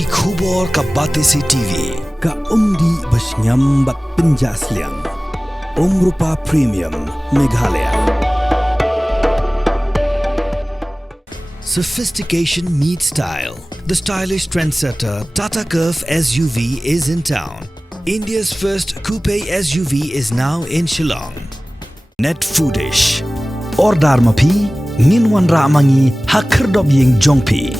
Ki khubor ka Batesi TV. Ka umdi basnyam bat penjaslian. Rupa Premium Meghalaya. Sophistication meets style. The stylish trendsetter Tata Curve SUV is in town. India's first coupe SUV is now in Shillong. Net Foodish. Ordar mapi minwan ramangi hakhirdob ying jongpi.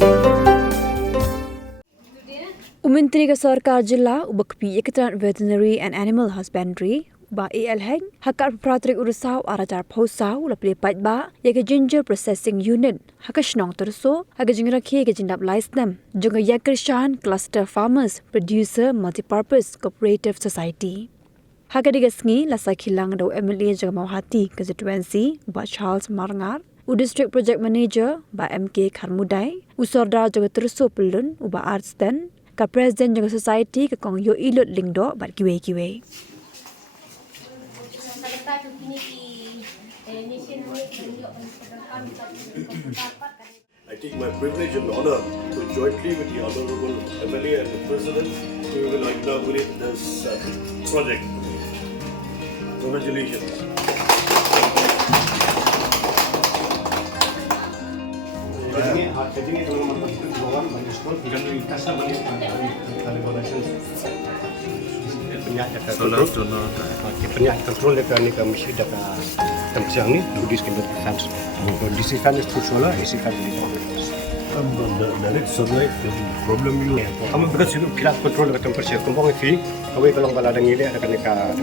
Myntri ka sarkar jilla ubakpi Ekatan Veterinary and Animal Husbandry ba ALHeng hakar pratrik urusaw arajar pausaw lapli ba yaka ginger processing unit haka Shnong Tyrso haka jingra khe ke jindap license jonga Yakrishan cluster farmers producer multipurpose cooperative society haka digasngi lasa khilang do MLA Jagamawhati constituency ba Charles Marngar u district project manager ba MK Kharmudai usorda jonga Tyrso pulun uba artstan ka president jonga society ka kong yo ilot lingdo bat kiwe I take my privilege and honor to jointly with the Honorable MLA and the President, we will inaugurate this project. Congratulations. Penyakit kontrol ni kami sudah tempat ni duduk di defense. This is kind of solar, this is kind of Direct sunlight problem you. kami bekas juga kira kontrol dekat temperature. Kumpang itu, kami kalau balada ngile ada kena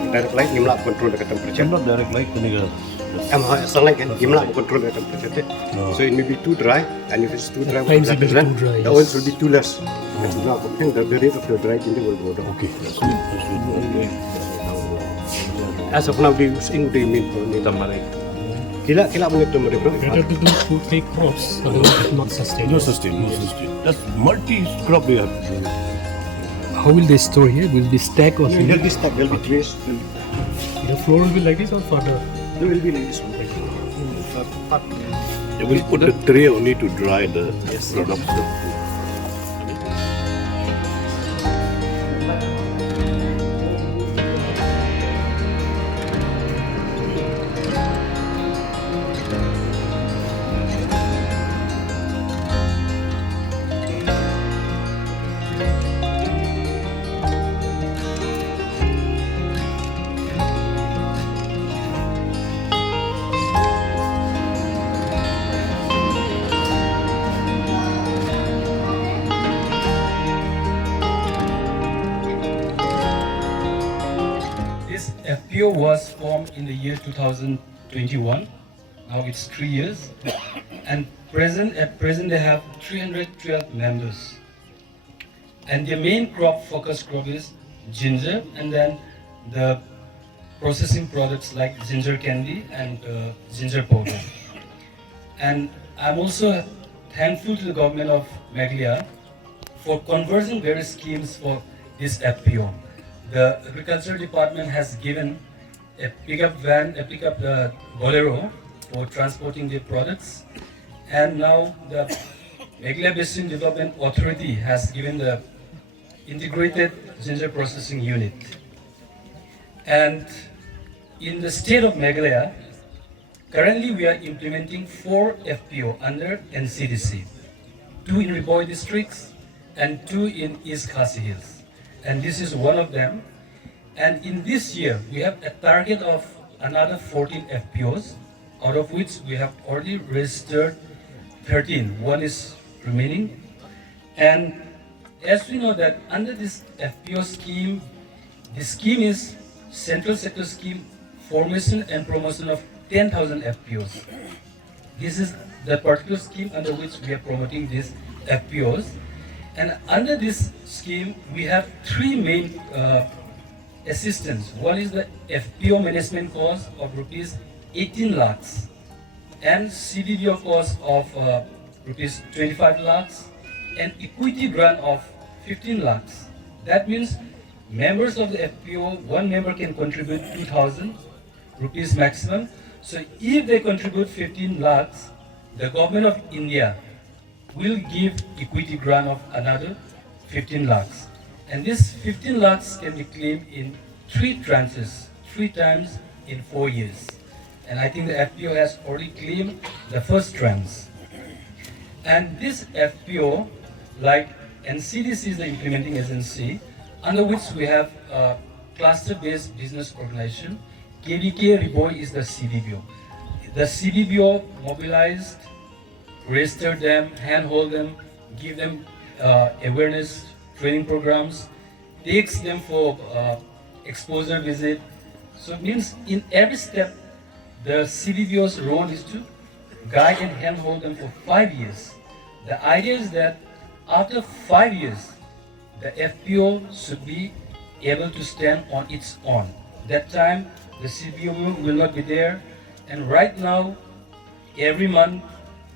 direct light nimla kontrol dekat temperature. Not direct light kena. Sunlight kan nimla kontrol dekat temperature. So it may be too dry, and if it's too dry, the oils will be too less. Now, the rate of your dry changing will go down. Okay, that's good. That's good. As of now, we using the Myntoi tambarai. Kila mengitu mereka. Better to do two, three crops, otherwise it's not sustainable. No sustain. That's multi-crop we have to do. How will they store here? Will be stack or Will be stuck, will be trace. the floor will be like this or further? There will be like this. They will put a tray only to dry the products. This FPO was formed in the year 2021. Now it's 3 years, and at present they have 312 members. And their main focus crop is ginger, and then the processing products like ginger candy and ginger powder. And I'm also thankful to the government of Meghalaya for converging various schemes for this FPO. The Agriculture Department has given a pickup bolero for transporting the products, and now the Meghalaya Basin Development Authority has given the integrated ginger processing unit. And in the state of Meghalaya, currently we are implementing 4 FPO under NCDC, 2 in Riboy districts and 2 in East Khasi Hills. And this is one of them. And in this year, we have a target of another 14 FPOs, out of which we have already registered 13. One is remaining. And as we know that under this FPO scheme, the scheme is Central Sector Scheme Formation and Promotion of 10,000 FPOs. This is the particular scheme under which we are promoting these FPOs. And under this scheme, we have 3 main assistance. One is the FPO management cost of rupees 18 lakhs and CDDO cost of rupees 25 lakhs and equity grant of 15 lakhs. That means members of the FPO, one member can contribute 2,000 rupees maximum. So if they contribute 15 lakhs, the government of India will give equity grant of another 15 lakhs. And this 15 lakhs can be claimed in 3 tranches, 3 times in 4 years. And I think the FPO has already claimed the first tranche. And this FPO, like NCDC is the implementing agency, under which we have a cluster-based business organization. KVK Riboy is the CDBO. The CDBO mobilized, register them, handhold them, give them awareness training programs, takes them for exposure visit. So it means in every step, the CDBO's role is to guide and handhold them for 5 years. The idea is that after 5 years, the FPO should be able to stand on its own. That time, the CDBO will not be there. And right now, every month,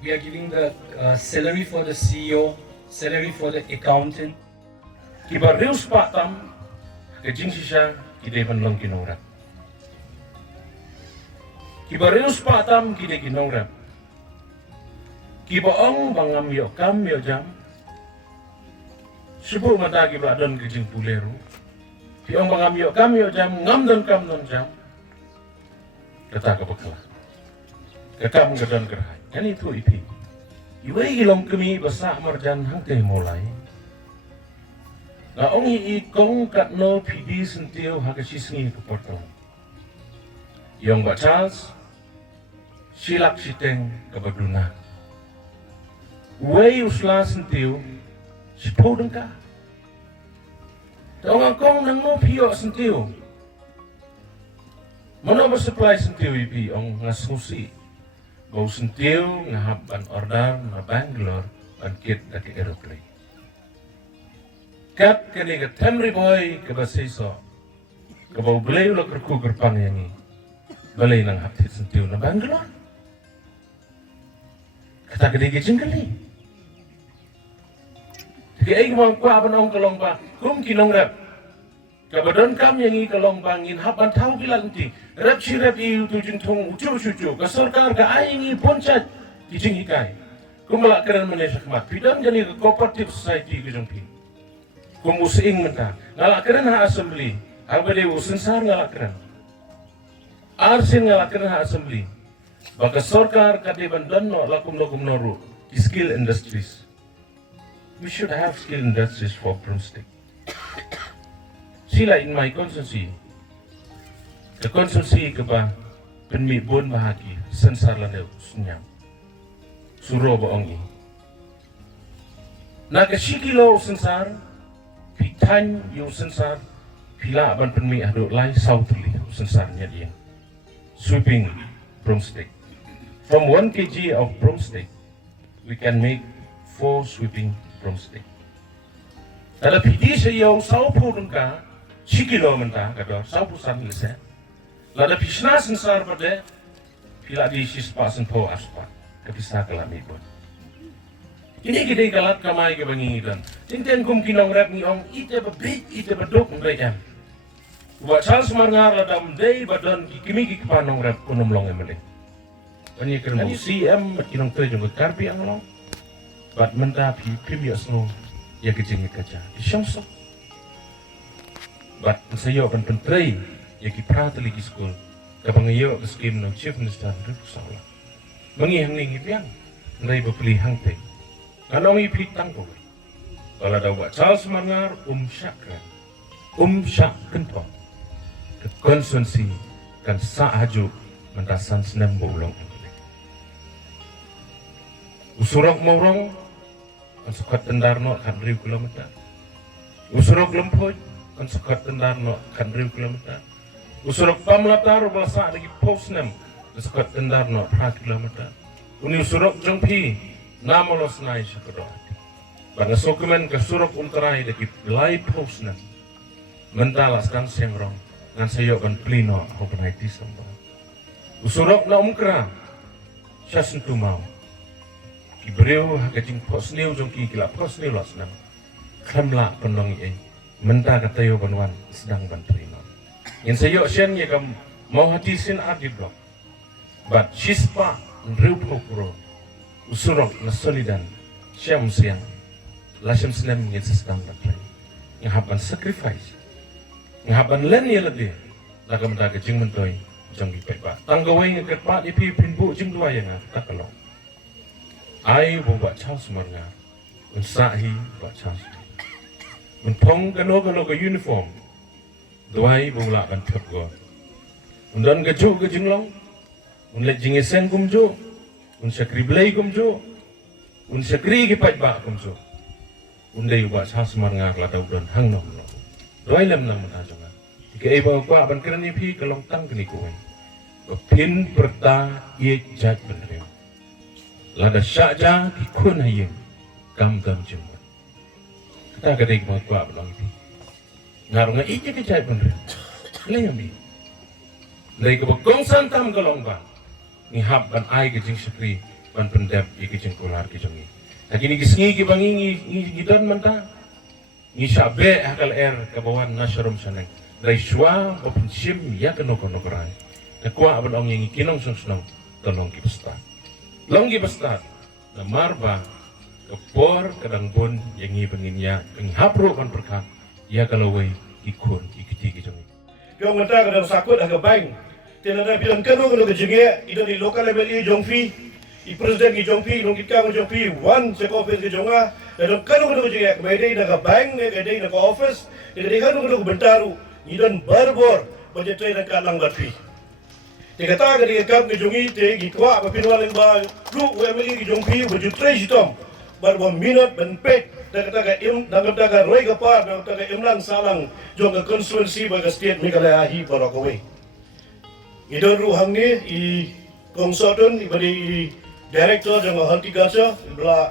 we are giving the salary for the CEO, salary for the accountant. Kiba reus patam ke jingsisha kide banlong kinongrep. Kiba reus patam kide kinongrep. Kiba ong bangam yo kam yo jam. Subuh mata kiba don ke jing puleru. Ki ong bangam yo kam yo jam ngam don kam don jam. Kata ke bekala. Kekam ke don gerhai. Kan itu ipi. Iwe ilong kemi besar marjan hang te mulai. Na ong i kong kat no PD sentiu hakashi sengi ke portal. Yong Mbak Charles silak siteng ke baduna. Wei usla sentiu sipo dengka. Tong kong nang no pio sentiu. Mana bersupply sentiu ipi ong ngasusi. Bau sentiu ngahap ban order na Bangalore ban kit daki aeroplane. Kat kini ke Temri boy ke basiso. Ke bau belai ulo kerku gerpang yangi. Belai nang hati sentiu na Bangalore. Kata kede ke jengkeli. Ke ai mau kwa ban ong kalong ba. Kum kinongrep. Kabadon kam yangi kalong bangin hapan tahu kilanti. Rap sirap iu tujung thong ucu ucu. Ke sarkar ke aingi ponchat kijing ikai. Kumalak keren menesak mat. Pidan gani ke cooperative society kijong pi. Kumusing menta. Ngalak keren ha assembly. Abade usensar ngalak keren. Arsin ngalak keren ha assembly. Baka sarkar kade bandan no lakum noru. Skill industries. We should have skill industries for broomstick. Sila in my constituency, the constituency keba penmi bon bahagi sensar laneu sunyam, suro boongi. Naga sikilo sensar, pitan yung sensar, pila ban penmi aduk lai sautli sensarnya dia. Sweeping broomstick. From 1 kg of broomstick, we can make 4 sweeping broomstick. Ada pidi sayau saupu dengka. Sikilo mentah kado saupusan lese. Lada pisna sensar pada pila di sispa senpo aspa kepisah kelami pun. Ini kita kalat kamai ke bangi dan tinten kum kinongrep ni ong ite bebik ite bedok mereka. Buat sal semangar lada mdei badan kimi kipan nongrep kunum long emele. Ini kerana CM kinong tu juga karpi anglong. Bat mentah pimia snow ya kejeng kerja. Isyongso. But saya pan pentrai ya ki prat lagi school kapang iyo ke skim no chief minister ru salah mangi hang ning ipiang nai bepli hang te anong ipi tang po wala daw ba Charles Mangar syak kenpo ke konsensi kan sa haju mentasan senem bolong usurok morong kan sukat tendarno kan 1,000 kilometer usurok lempoj kan sekat tendar no kan 1,000 kilometer. Usurok pamlatar balasa lagi posnem sekat tendar no 1 kilometer. Uni usurok jengpi namolos nai sakado. Banga sokumen ke surok ultarai lagi Plie posnem. Mentalas kan sengrong ngan sayo kan plino overnighti samba. Usurok na umkra siya sentu mau. Kibreu hakajing posneu jengki kila posneu lasnam. Klamla penongi eh. Mentah kata yo banwan sedang banterino. Yang saya sian ye kam mau hati sin adi blok. But shispa nreu pokro usurok na solidan siam siang lasem snem ngin sistem tak ngahaban sacrifice ngahaban len ye lede lagam da ke jing Myntoi jong gi pepa tanggawai ngekat pa di pi pin bu jing dua yang tak kalau ai bu ba chau semarnga un sahi ba chau un pong kano ke uniform duai bu la ban thep go un dan ke ju ke jing long un le jing sen kum ju un sakri blai kum ju un sakri gi pat ba kum ju un dei ba chau semarnga la dau don hang nom duai lem nam ta jonga ke iba kwa ban kerani pi kelong tang kini kuai pin perta ye jat benrem lada syaja ki kun hayem kam jum kita kadai kwa belong pi ngarunga ije ke jat benrem leyam bi lei ke bokong santam kelong ba ni hab ban ai ke jing sekri ban pendep ye ke jing kular ke jongi lakini kisngi ki bangi ni don manta ni sabe akal ke bawan nasrum saneng dari shwa open sim ya ke noko rai nakwa aban ong yang kinong song tolong ki bestar long ki bestar na marba kepor kadang bun yang ngi benginya ing hapro kan perkat ya kalau we ikun ikiti ki jong Yung mata kadang sakut aga bang tinada bilang kanu ke jenge ida di local level i jongfi i president ki jongfi nong kita ki jongfi one check office ki jonga dan kanu ke jenge kemede ida ka bang ne kede ida ka office ida kanu ke bentaru idan barbor budget na kalang batfi dikata ke kap ke jongi te gitwa papinwaling ba lu wemeli ki jongfi budget jitom barbor minut ben pek dikata ke dikata ke roi ka par dikata ke imlan salang jong ke constituency ba state Meghalaya hi barakowe idon ru hangni i consultant ibadi director jong horticulture bla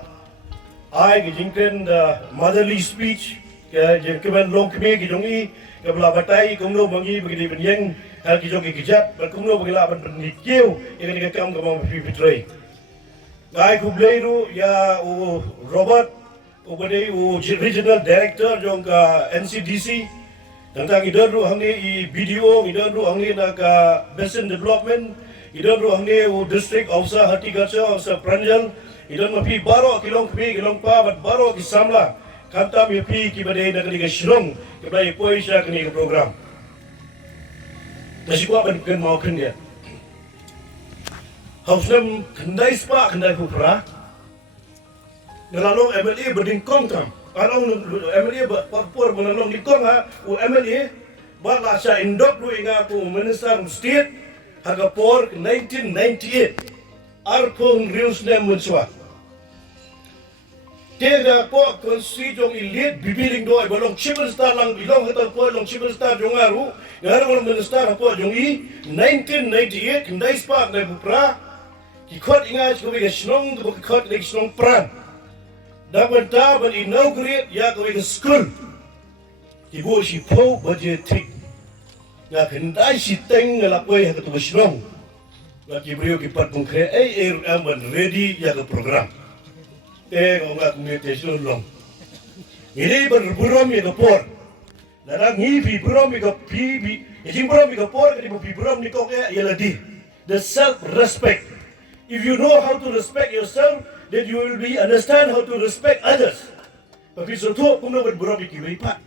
ai ki jingten the motherly speech ke kemen long kme ki jongi ke bla batai kumlo bangi bagi benyeng hal ki jongi kijat berkumlo bagi la ban bernikiu yang ni kam kam fi fitrei ai ku bleiru ya u Robert u bade u regional director jong ka NCDC tentang idon ru hangni i video idon ru hangni na ka basin development idon ru hangni u district officer horticulture officer Pranjal idon mapi baro kilong kme kilong pa bat baro ki samla kanta mi pi ki badai na kali Shnong ke bai poi sha kini ke program nasi kwa ban ken mau ken dia hausnam kendai spa kendai kupra nalalong MLA berding kong tam kalau MLA papur menalong di kong ha u MLA bala sha indok lu inga ku minister state harga por 1998 arpong reels nem munswa Tega po konsi jong ilit bibiling doy balong chimen star lang bilong hata po long chimen star jong aru ngaru minister po jong i 1998 kendai spark na bupra ki khot ingat ko bi Shnong ko khot lek Shnong pran dapat ban inaugurate ya ko bi school ki bo si po budgeting na kendai si teng la po ya ko Shnong la ki brio ki pat konkret am ready ya ko program ngak meditation long ini berburam ya kapor narang hivi buram ya kapi ijing buram ya kapor kadi bu buram ni kok ya ladi the self respect if you know how to respect yourself then you will be understand how to respect others tapi soto kuno berburam ki wi pa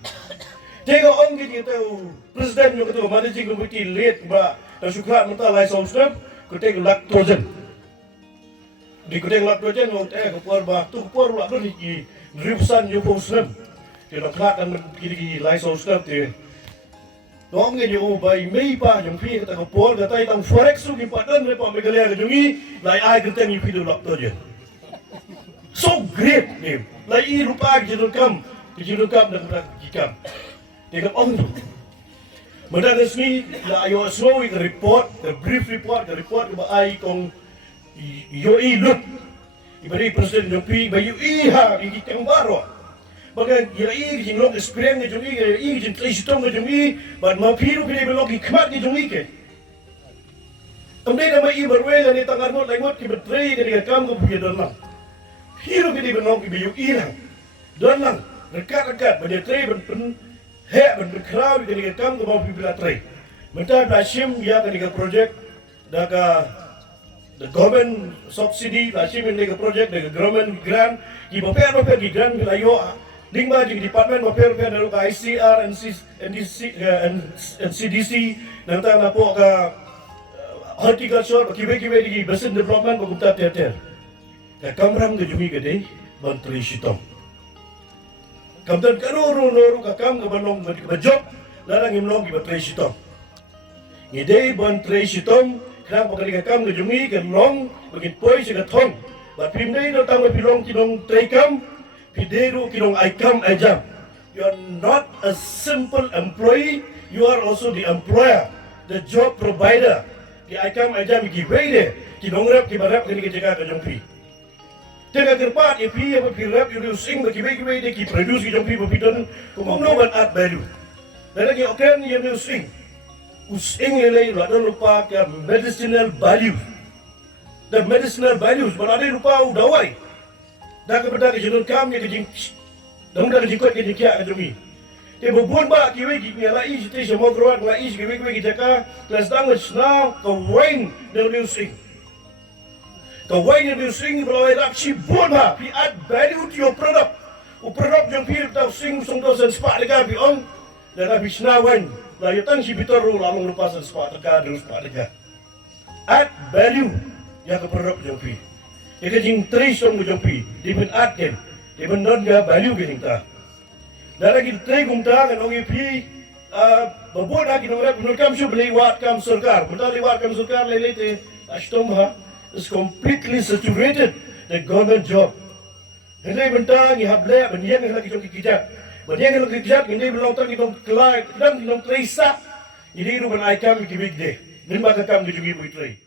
tega ong ki tahu presiden yo kata managing committee lead ba sukha mata lai sosnam ko tega lak tozen di kudeng lak dojen mau kepor ba tu kepor lak do ni ripsan yo posnem ti lak kan ki lai sosnem ti dong nge yo bai mei pa jong pi kata kepor kata tang forex su ki padan re pa Meghalaya ke jungi lai ai kenteng ni pi do lak dojen so great name lai I rupa ki kam dan kikam ti kam ong Menang resmi la ayo slow the report the brief report ba ai kong Yoi lut ibari presiden jopi bayu iha ikitang baro bagan yai kijing log experience ke jongi ke i kijing trisitong ke jongi bad mapiru pili belog ikmat ke jongi ke amdai nama i berwela ni tangar not lengot ki betrei ke dia kam ko pi don lang hiru ke dia belog ki bayu ilang don lang rekat bade trei ben he ben crowd ke dia kam ko mau pi bila trei mentar basim ya ke dia project daga the government subsidy la chimin de project de government grant ki paper ki grant la yo lingba di department paper na ka ICR and CDC nang ta na po ka horticulture kibe di basin development ko ta ter ka kamram ge jumi gede Myntri Shitong kamdan karuru noru ka kam ga balong bajok larang imlong ki Myntri Shitong ngide Myntri Shitong kang pagkali ka kam ga jumi ka long bagit poy siya thong but pimdai no tang pilong kinong trekam pideru kinong aikam ajam. You are not a simple employee, you are also the employer, the job provider. Di aikam ajam ki wede kinongrep ki barap kini kejaga ka jongpi. Tengah kerpat ipi apa pirap you sing bagi wede ki produce ki jongpi bapidon kumongno ban add value. Dan lagi oken you sing. Using lelai ladon lupa ke medicinal value. The medicinal values berada lupa udawai. Dah kepada kejenuh kami kejing, dong dah kejikut kejing kia kejumi. Tapi bukan ba kiwe kiwe lai siti semua keruat lai kiwe kijaka kelas dangan Shnong kawain dan using. Kawain dan using berlawai rakshi bukan ba. Pi add value to your product. Product yang pi tahu sing sungguh senspa dekat pi on dan pi Shnawan. Layutan si bitoru lalu lupa sesuatu teka terus pada add value yang keperluan jompi. Jika jing trace yang jompi, dipen add ken, dipen non ya value ken kita. Dan lagi trace kumta kan orang pi berbuat lagi nongrep menurut kami sih beli wat kami surkar, betul lewat kami surkar lelete ashtomha is completely saturated the government job. Hendak bentang ni habla benian lagi jompi kita. Banyang yang kerja ini belum tahu kita kelak dan kita trace. Ini rupan aikam kibik deh. Nimba kakam juga kibik trace.